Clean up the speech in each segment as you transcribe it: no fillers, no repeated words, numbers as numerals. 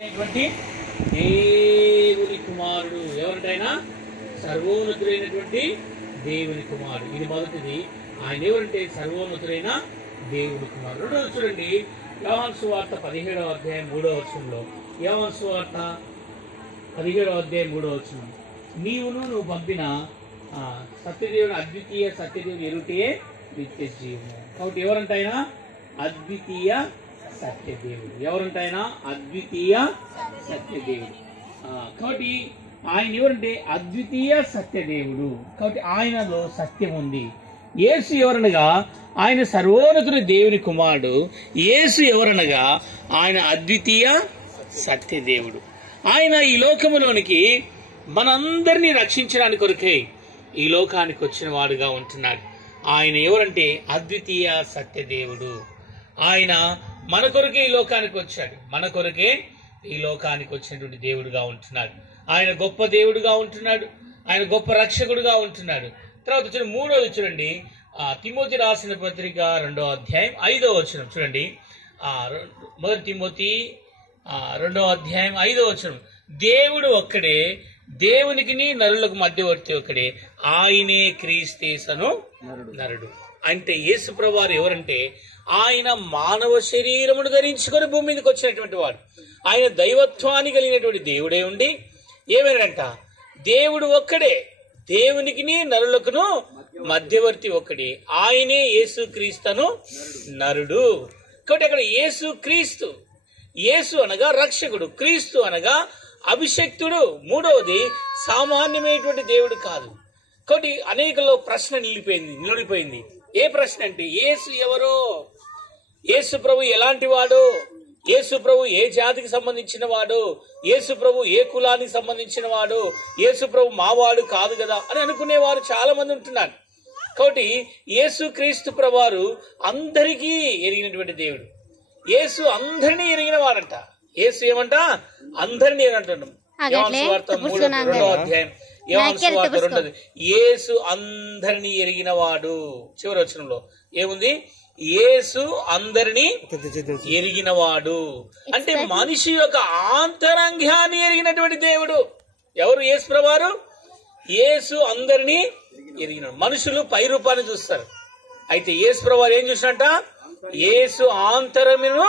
దేవుని కుమారుడు ఎవరిటైనా సర్వోన్నతుడైనటువంటి దేవుని కుమారుడు. ఇది మొదటిది. ఆయన ఎవరంటే సర్వోన్నతుడైన దేవుని కుమారుడు. రెండోది చూడండి, యోహాను సువార్త 17వ అధ్యాయం 3వ వచనంలో, యోహాను సువార్త 17వ అధ్యాయం 3వ వచనం, నువ్వు పంపిన సత్యదేవుడు, అద్వితీయ సత్యదేవుడు ఎరుటే నిత్య జీవము. కాబట్టి ఎవరంటైనా అద్వితీయ సత్యదేవుడు. ఎవరంటైనా అద్వితీయ సత్యదేవుడు. కాబట్టి ఆయన ఎవరంటే అద్వితీయ సత్యదేవుడు. కాబట్టి ఆయనలో సత్యం ఉంది. యేసు ఎవరనగా ఆయన సర్వోన్నతుడు దేవుని కుమారుడు. యేసు ఎవరనగా ఆయన అద్వితీయ సత్యదేవుడు. ఆయన ఈ లోకములోనికి మనందరినీ రక్షించడానికి కొరకే ఈ లోకానికి వచ్చిన వాడుగా ఉంటున్నాడు. ఆయన ఎవరంటే అద్వితీయ సత్యదేవుడు. ఆయన మన కొరకే ఈ లోకానికి వచ్చాడు. మన కొరకే ఈ లోకానికి వచ్చినటువంటి దేవుడుగా ఉంటున్నాడు. ఆయన గొప్ప దేవుడుగా ఉంటున్నాడు. ఆయన గొప్ప రక్షకుడుగా ఉంటున్నాడు. తర్వాత చూడండి, మూడోది చూడండి, తిమోతి రాసిన పత్రిక 2వ అధ్యాయం 5వ వచనం చూడండి. మొదటి తిమోతి 2వ అధ్యాయం 5వ వచనం, దేవుడు ఒక్కడే, దేవునికి నరులకు మధ్యవర్తి ఒక్కడే, ఆయనే క్రీస్తేసను నరుడు. అంటే యేసు ప్రభువారు ఎవరంటే ఆయన మానవ శరీరమును ధరించుకొని భూమి మీదకి వచ్చినటువంటి వాడు. ఆయన దైవత్వాన్ని కలిగినటువంటి దేవుడే ఉండి ఏమైనాడంట, దేవుడు ఒక్కడే, దేవునికి నరులకును మధ్యవర్తి ఒక్కడే, ఆయనే యేసు క్రీస్తును నరుడు. కాబట్టి అక్కడ యేసు క్రీస్తు, యేసు అనగా రక్షకుడు, క్రీస్తు అనగా అభిషక్తుడు. మూడవది సామాన్యమైనటువంటి దేవుడు కాదు. కాబట్టి అనేకలో ప్రశ్న నిలిపోయింది. ఏ ప్రశ్న అంటే యేసు ఎవరో, యేసు ప్రభు ఎలాంటి వాడు, యేసు ప్రభు ఏ జాతికి సంబంధించిన వాడు, యేసు ప్రభు ఏ కులానికి సంబంధించిన వాడు, యేసు ప్రభు మావాడు కాదు కదా అని అనుకునేవారు చాలా మంది ఉంటున్నారు. కాబట్టి యేసు క్రీస్తు ప్రభువారు అందరికీ ఎరిగినటువంటి దేవుడు. యేసు అందరినీ ఎరిగిన వాడంట. యేసు ఏమంట, అందరినీ అంటున్నాం. యోహాను సువార్త 2వ అధ్యాయం, యోహాను సువార్త 2, యేసు అందరినీ ఎరిగిన వాడు. చివరి వచనంలో ఏముంది, యేసు అందరినీ ఎరిగినవాడు. అంటే మనిషి యొక్క ఆంతరంగాన్ని ఎరిగినటువంటి దేవుడు ఎవరు? యేసు ప్రభువారు. యేసు అందరినీ ఎరిగిన. మనుషులు పై రూపాన్ని చూస్తారు, అయితే యేసు ప్రభువారు ఏం చూసినట్ట, యేసు ఆంతరమును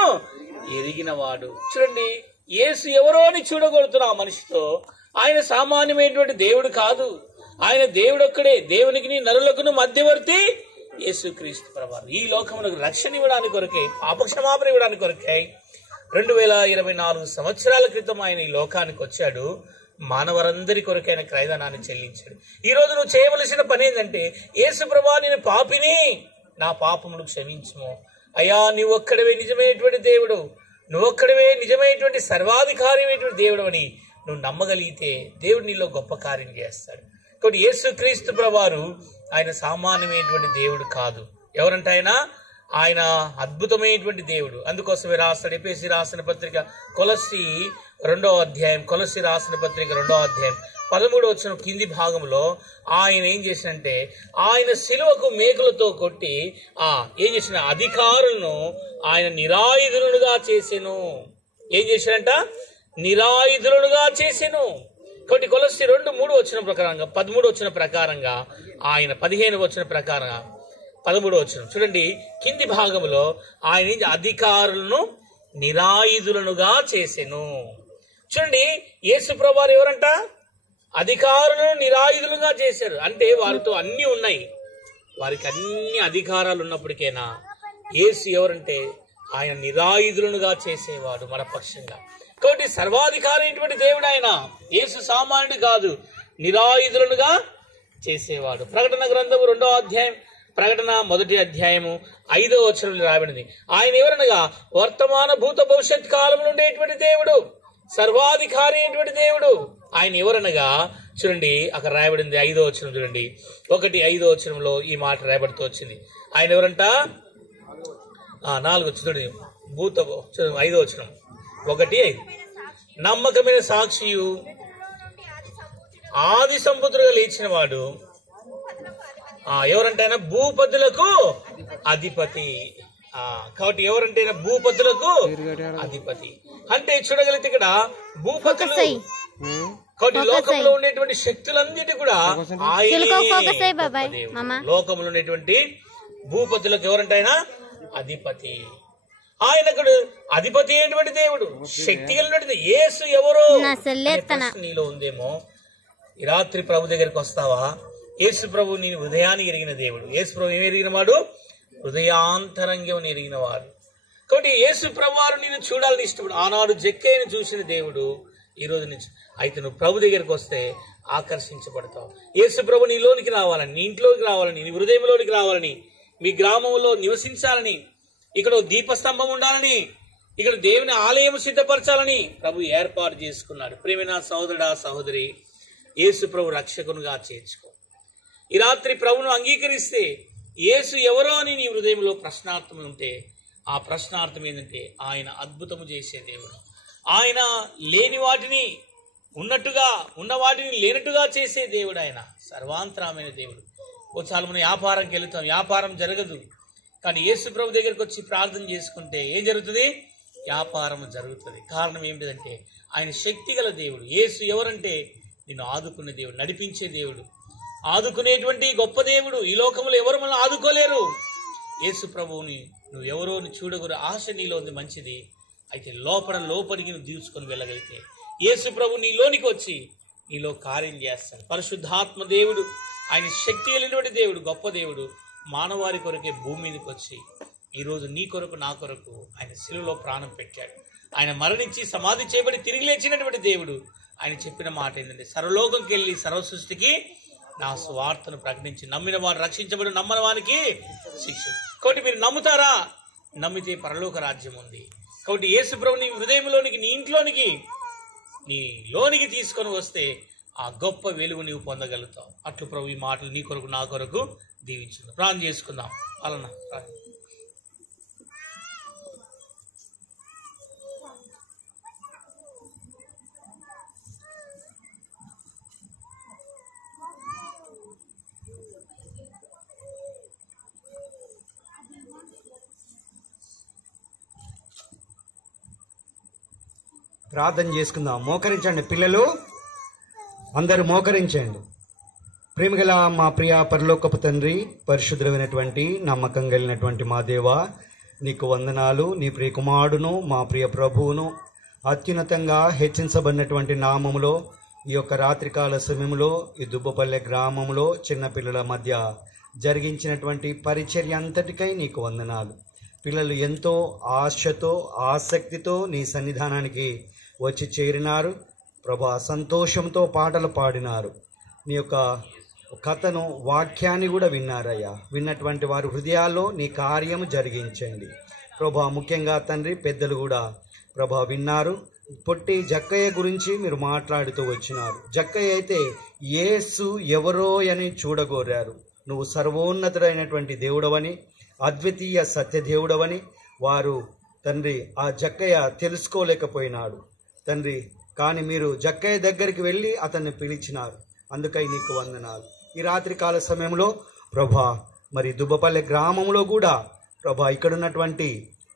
ఎరిగినవాడు. చూడండి, యేసు ఎవరో అని చూడగలుగుతున్నా ఆ మనిషితో. ఆయన సామాన్యమైనటువంటి దేవుడు కాదు. ఆయన దేవుడు ఒక్కడే, దేవునికి నరులకును మధ్యవర్తి యేసుక్రీస్తు ప్రభువారు. ఈ లోకమునకు రక్షణ ఇవ్వడానికి కొరకే, పాపక్షమాపణ ఇవ్వడానికి కొరకే 2024 సంవత్సరాల క్రితం ఆయన ఈ లోకానికి వచ్చాడు. మానవరందరి కొరకైన క్రయధనాన్ని చెల్లించాడు. ఈ రోజు నువ్వు చేయవలసిన పని ఏంటంటే, యేసు ప్రభువా నేను పాపిని, నా పాపమును క్షమించుము అయ్యా, నువ్వొక్కడవే నిజమైనటువంటి దేవుడు, నువ్వొక్కడవే నిజమైనటువంటి సర్వాధికారమైనటువంటి దేవుడు అని నువ్వు నమ్మగలిగితే దేవుడు నీలో గొప్ప కార్యం చేస్తాడు. కాబట్టి యేసుక్రీస్తు ప్రభువారు ఆయన సామాన్యమైనటువంటి దేవుడు కాదు. ఎవరంటే ఆయన అద్భుతమైనటువంటి దేవుడు. అందుకోసమే రాస్తాడు ఎఫెసీ రాసిన పత్రిక కొలస్సీ 2వ అధ్యాయం, కొలస్సీ రాసిన పత్రిక 2వ అధ్యాయం 13వ వచనం కింది భాగంలో ఆయన ఏం చేసినంటే, ఆయన శిలువకు మేకులతో కొట్టి ఏం చేసిన అధికారులను ఆయన నిరాయుధులుగా చేసెను. ఏం చేశాడంట, నిరాయుధులుగా చేసెను. కాబట్టి కొలస్సీ 2:3 వచనం ప్రకారంగా, 13 వచనం ప్రకారంగా, ఆయన 15 వచనం ప్రకారంగా 13 వచనం చూడండి, కింది భాగంలో ఆయన అధికారులను నిరాయుధులనుగా చేసెను. చూడండి, యేసు ప్రభువారు ఎవరంట, అధికారులను నిరాయుధులుగా చేశారు. అంటే వారితో అన్ని ఉన్నాయి, వారికి అన్ని అధికారాలు ఉన్నప్పటికైనా యేసు ఎవరంటే ఆయన నిరాయుధులనుగా చేసేవాడు మన పక్షంగా. కాబట్టి సర్వాధికారైనటువంటి దేవుడు ఆయన. యేసు సామాన్యుడు కాదు, నిరాయుధులనుగా చేసేవాడు. ప్రకటన గ్రంథము 2వ అధ్యాయం, ప్రకటన 1వ అధ్యాయము 5వ వచనంలో రాబడింది, ఆయన ఎవరనగా వర్తమాన భూత భవిష్యత్ కాలంలో ఉండేటువంటి దేవుడు, సర్వాధికారి అయినటువంటి దేవుడు. ఆయన ఎవరనగా చూడండి, అక్కడ రాయబడింది 5వ వచనం చూడండి, 1:5వ వచనంలో ఈ మాట రాయబడుతూ వచ్చింది. ఆయన ఎవరంట, 4 చూడండి, 5వ వచనం 1:5, నమ్మకమైన సాక్షియు ఆది సంపుత్రుగా లేచిన వాడు, ఎవరంటే భూపతులకు అధిపతి. కాబట్టి ఎవరంటే భూపతులకు అధిపతి. అంటే చూడగలిగితే ఇక్కడ భూపతులు, కాబట్టి లోకంలో ఉండేటువంటి శక్తులన్నిటి కూడా లోకంలో ఉండేటువంటి భూపతులకు ఎవరంటే ఆయన అధిపతి. ఆయనకు అధిపతి అయినటువంటి దేవుడు, శక్తి కలిగినటువంటి యేసు ఎవరో నీలో ఉందేమో. ఈ రాత్రి ప్రభు దగ్గరికి వస్తావా? యేసు ప్రభు నేను హృదయాన్ని ఎరిగిన దేవుడు. యేసు ప్రభు ఏమి ఎరిగిన వాడు? హృదయాంతరంగం ఎరిగిన వాడు. కాబట్టి యేసు ప్రభు వారు నేను చూడాలని ఇష్టపడు. ఆనాడు జక్కయ్యను చూసిన దేవుడు ఈ రోజు నుంచి అయితే నువ్వు ప్రభు దగ్గరికి వస్తే ఆకర్షించబడతావు. యేసు ప్రభు నీలోనికి రావాలని, నీ ఇంట్లోకి రావాలని, నీ హృదయంలోనికి రావాలని, మీ గ్రామంలో నివసించాలని, ఇక్కడ దీపస్తంభం ఉండాలని, ఇక్కడ దేవుని ఆలయం సిద్ధపరచాలని ప్రభు ఏర్పాటు చేసుకున్నాడు. ప్రియమైన సహోదరుడా సహోదరి, యేసు ప్రభు రక్షకునిగా చేర్చుకో. ఈ రాత్రి ప్రభును అంగీకరిస్తే యేసు ఎవరో అని నీ హృదయంలో ప్రశ్నార్థం ఉంటే ఆ ప్రశ్నార్థం ఏంటంటే ఆయన అద్భుతము చేసే దేవుడు. ఆయన లేని వాటిని ఉన్నట్టుగా, ఉన్న వాటిని లేనట్టుగా చేసే దేవుడు. ఆయన సర్వాంతరమైన దేవుడు. చాలా మనం వ్యాపారంకి వెళుతాం, వ్యాపారం జరగదు. కానీ యేసు ప్రభు దగ్గరికి వచ్చి ప్రార్థన చేసుకుంటే ఏం జరుగుతుంది? వ్యాపారం జరుగుతుంది. కారణం ఏమిటంటే ఆయన శక్తి గల దేవుడు. యేసు ఎవరంటే నిన్ను ఆదుకునే దేవుడు, నడిపించే దేవుడు, ఆదుకునేటువంటి గొప్ప దేవుడు. ఈ లోకంలో ఎవరు మనల్ని ఆదుకోలేరు. యేసు ప్రభువుని నువ్వు ఎవరో చూడగొరు ఆశ నీలో ఉంది, మంచిది. అయితే లోపలికి నువ్వు తీసుకొని వెళ్ళగలిగితే యేసు ప్రభు నీలోనికి వచ్చి నీలో కార్యం చేస్తాడు. పరిశుద్ధాత్మ దేవుడు, ఆయన శక్తి కలిగినటువంటి దేవుడు, గొప్ప దేవుడు, మానవారి కొరకే భూమి మీదకి వచ్చి ఈరోజు నీ కొరకు నా కొరకు ఆయన శిలువలో ప్రాణం పెట్టాడు. ఆయన మరణించి సమాధి చేయబడి తిరిగి లేచినటువంటి దేవుడు. ఆయన చెప్పిన మాట ఏంటంటే సర్వలోకంకి వెళ్ళి సర్వ సృష్టికి నా స్వార్థను ప్రకటించి నమ్మిన వాడు రక్షించబడి, నమ్మని వానికి శిక్ష. కాబట్టి మీరు నమ్ముతారా? నమ్మితే పరలోక రాజ్యం ఉంది. కాబట్టి యేసు ప్రభు నీ హృదయంలోనికి, నీ ఇంట్లోనికి, నీ లోనికి తీసుకొని వస్తే ఆ గొప్ప వెలుగు నీవు పొందగలుగుతావు. అట్లు ప్రభు ఈ మాటలు నీ కొరకు నా కొరకు దీవించు. ప్రార్థన చేసుకుందాం. అలానా ప్రార్థన చేసుకుందాం. మోకరించండి పిల్లలు, అందరూ మోకరించండి. ప్రేమగల మా ప్రియ పరలోకపు తండ్రి, పరిశుద్ధమైనటువంటి నమ్మకం కలిగినటువంటి మా దేవా, నీకు వందనాలు. నీ ప్రియ కుమారుడును మా ప్రియ ప్రభువును అత్యున్నతంగా హెచ్చించబడినటువంటి నామములో ఈ యొక్క రాత్రికాల సమయంలో ఈ దుబ్బపల్లె గ్రామంలో చిన్నపిల్లల మధ్య జరిగించినటువంటి పరిచర్య అంతటికై నీకు వందనాలు. పిల్లలు ఎంతో ఆశతో ఆసక్తితో నీ సన్నిధానానికి వచ్చి చేరినారు ప్రభా. సంతోషంతో పాటలు పాడినారు. నీ యొక్క కథను, వాక్యాన్ని కూడా విన్నారయ్యా. విన్నటువంటి వారి హృదయాల్లో నీ కార్యము జరిగించండి ప్రభా. ముఖ్యంగా తండ్రి పెద్దలు కూడా ప్రభా విన్నారు. పొట్టి జక్కయ్య గురించి మీరు మాట్లాడుతూ వచ్చినారు. జక్కయ్య అయితే యేసు ఎవరో అని చూడగోరారు. నువ్వు సర్వోన్నతుడైనటువంటి దేవుడవని, అద్వితీయ సత్యదేవుడవని వారు తండ్రి ఆ జక్కయ్య తెలుసుకోలేకపోయినాడు తండ్రి. కానీ మీరు జక్కయ్య దగ్గరికి వెళ్ళి అతన్ని పిలిచినారు. అందుకై నీకు వందనాలు. ఈ రాత్రికాల సమయంలో ప్రభా మరి దుబ్బపల్లె గ్రామంలో కూడా ప్రభా ఇక్కడున్నటువంటి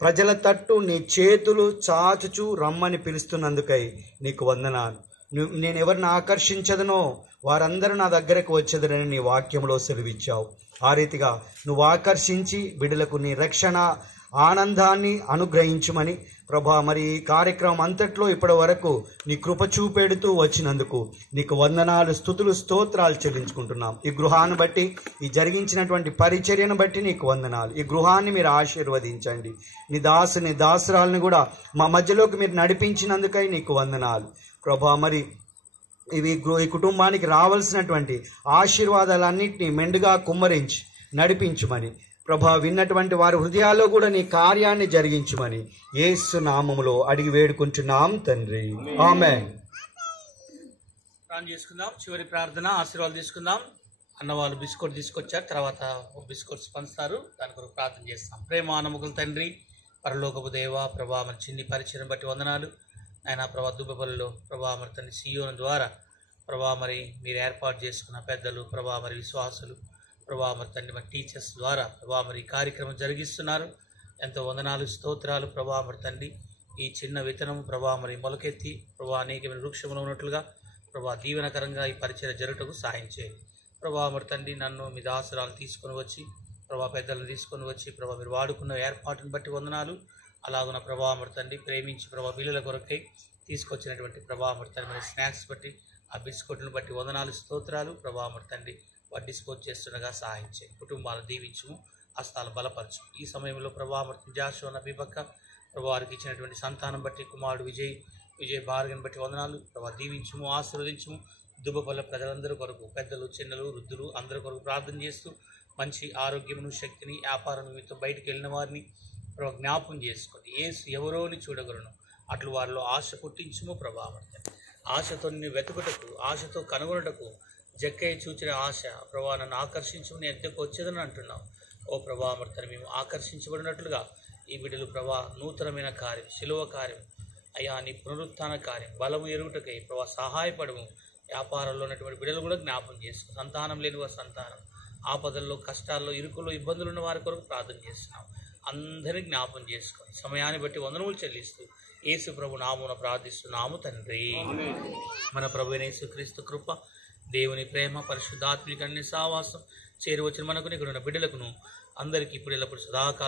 ప్రజల తట్టు నీ చేతులు చాచుచు రమ్మని పిలుస్తున్నందుకై నీకు వందనాలు. నేను ఎవరిని ఆకర్షించదనో వారందరూ నా దగ్గరకు వచ్చేదరని నీ వాక్యంలో సెలవిచ్చావు. ఆ రీతిగా నువ్వు ఆకర్షించి బిడ్డలకు నీ రక్షణ ఆనందాన్ని అనుగ్రహించుమని ప్రభా మరి ఈ కార్యక్రమం అంతట్లో ఇప్పటి వరకు నీ కృప చూపెడుతూ వచ్చినందుకు నీకు వందనాలు, స్తుతులు, స్తోత్రాలు చెల్లించుకుంటున్నాం. ఈ గృహాన్ని బట్టి, ఈ జరిగించినటువంటి పరిచర్యను బట్టి నీకు వందనాలు. ఈ గృహాన్ని మీరు ఆశీర్వదించండి. నీ దాసుని దాసురాలను కూడా మా మధ్యలోకి మీరు నడిపించినందుకై నీకు వందనాలు ప్రభా. మరి ఈ కుటుంబానికి రావాల్సినటువంటి ఆశీర్వాదాలన్నింటినీ మెండుగా కుమ్మరించి నడిపించుమని ప్రభా, విన్నటువంటి వారి హృదయాల్లో కూడా నీ కార్యాన్ని జరిగించుమని యేసు నామములో అడిగి వేడుకుంటున్నాం తండ్రి, ఆమేన్. ప్రార్థన చేసుకుందాం. చివరి ప్రార్థన, ఆశీర్వాదాలు తీసుకుందాం. అన్నవాళ్ళు బిస్కెట్ తీసుకొచ్చారు, తర్వాత బిస్కెట్స్ పంచుతారు. దాని కొరకు ప్రార్థన చేస్తాం. ప్రేమ నమ్మకం తండ్రి, పరలోకపు దేవ ప్రభా, మరి చిన్ని పరిచయం బట్టి వందనాలు. ఆయన ప్రభా దుబ్బపల్లిలో ప్రభా మరి తండ్రి సియోను ద్వారా ప్రభా మరి మీరు ఏర్పాటు చేసుకున్న పెద్దలు ప్రభా మరి విశ్వాసులు ప్రభా మరి తండ్రి మరి టీచర్స్ ద్వారా ప్రభా మరి కార్యక్రమం జరిగిస్తున్నారు. ఎంతో వందనాలు, స్తోత్రాలు ప్రభా. మరి తండ్రి, ఈ చిన్న విత్తనం ప్రభా మరి మొలకెత్తి ప్రభా అనేకమైన వృక్షములు ఉన్నట్లుగా ప్రభా దీవెనకరంగా ఈ పరిచయం జరుగుటకు సాయం చేయండి ప్రభా. మరి తండ్రి, నన్ను మీ దాసురాలు తీసుకొని వచ్చి ప్రభా, పెద్దలను తీసుకొని వచ్చి ప్రభా మీరు వాడుకున్న ఏర్పాటును బట్టి వందనాలు. అలాగున ప్రభా మరి తండ్రి, ప్రేమించి ప్రభా పిల్లల కొరకై తీసుకొచ్చినటువంటి ప్రభా మరి తండ్రి, మరి స్నాక్స్ బట్టి ఆ బిస్కెట్లను బట్టి వందనాలు, స్తోత్రాలు ప్రభా. మరి తండ్రి, వాటి డిస్పోజ్ చేస్తుండగా సహాయం చేయి. కుటుంబాలు దీవించుము, హస్తాలు బలపరచు. ఈ సమయంలో ప్రభా మరి జాషువా నబీ పక్క ప్రభా వారికి ఇచ్చినటువంటి సంతానం బట్టి, కుమారుడు విజయ్ భార్గని బట్టి వందనాలు ప్రభా. దీవించుము, ఆశీర్వదించుము. దుబ్బపల్ల ప్రజలందరి కొరకు, పెద్దలు, చిన్నలు, వృద్ధులు అందరి కొరకు ప్రార్థన చేస్తూ మంచి ఆరోగ్యమును, శక్తిని, వ్యాపార నిమిత్తం బయటికి వెళ్ళిన వారిని ప్రభా జ్ఞాపం చేసుకొని యేసు ఎవరోని చూడగలను అట్లు వారిలో ఆశ పుట్టించుము ప్రభా. ఆశతో నిన్ను వెతుకుటకు, ఆశతో కనుగొనుటకు జక్కయ్య చూచిన ఆశ ప్రభా నన్ను ఆకర్షించుకుని ఎద్దకు వచ్చేదని అంటున్నావు. ఓ ప్రభా మరి మేము ఆకర్షించబడినట్లుగా ఈ బిడ్డలు ప్రభా నూతనమైన కార్యం, శిలువ కార్యం అయ్యా, నీ పునరుత్థాన కార్యం బలము ఎరుగుటకై ప్రభా సహాయపడము. వ్యాపారంలో ఉన్నటువంటి బిడ్డలు కూడా జ్ఞాపం చేసుకో. సంతానం లేని వారి సంతానం, ఆపదల్లో, కష్టాల్లో, ఇరుకుల్లో, ఇబ్బందులు ఉన్న వారి కొరకు ప్రార్థన చేస్తున్నాం. అందరినీ జ్ఞాపం చేసుకొని సమయాన్ని బట్టి వందనములు చెల్లిస్తూ యేసు ప్రభు నామమున ప్రార్థిస్తున్నాము తండ్రి. మన ప్రభు అయిన యేసుక్రీస్తు కృప, దేవుని ప్రేమ, పరిశుద్ధాత్మిక అన్ని సావాసం చేరువచ్చిన మనకు ఇక్కడ ఉన్న బిడ్డలకును అందరికీ ఇప్పుడు ఎల్లప్పుడు సదాకాలం